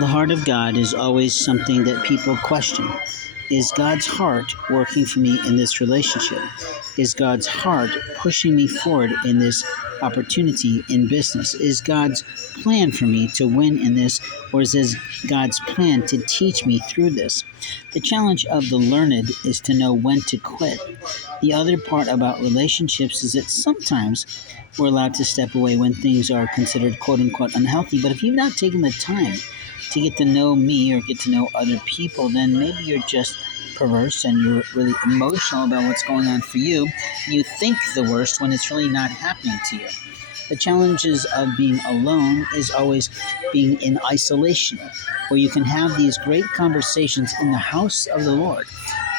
The heart of God is always something that people question. Is God's heart working for me in this relationship? Is God's heart pushing me forward in this opportunity in business? Is God's plan for me to win in this, or is this God's plan to teach me through this? The challenge of the learned is to know when to quit. The other part about relationships is that sometimes we're allowed to step away when things are considered quote unquote unhealthy, but if you've not taken the time to get to know me or get to know other people, then maybe you're just perverse and you're really emotional about what's going on for you. You think the worst when it's really not happening to you. The challenges of being alone is always being in isolation, where you can have these great conversations in the house of the Lord,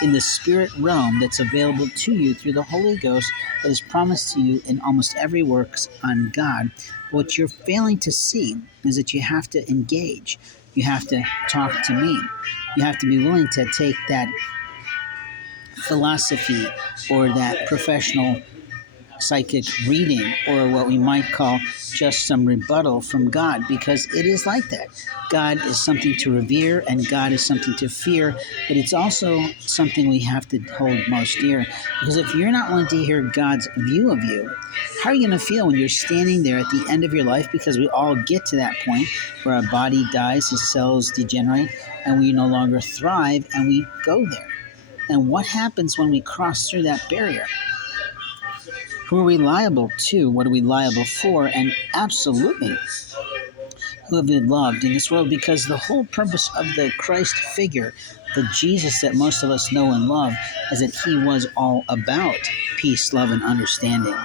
in the spirit realm that's available to you through the Holy Ghost that is promised to you in almost every works on God. What you're failing to see is that you have to engage. You have to talk to me. You have to be willing to take that philosophy or that professional psychic reading, or what we might call just some rebuttal from God, because it is like that. God is something to revere and God is something to fear, but it's also something we have to hold most dear. Because if you're not willing to hear God's view of you, how are you going to feel when you're standing there at the end of your life? Because we all get to that point where our body dies, the cells degenerate, and we no longer thrive, and we go there. And what happens when we cross through that barrier? Who are we liable to? What are we liable for? And absolutely, who have we loved in this world? Because the whole purpose of the Christ figure, the Jesus that most of us know and love, is that he was all about peace, love, and understanding.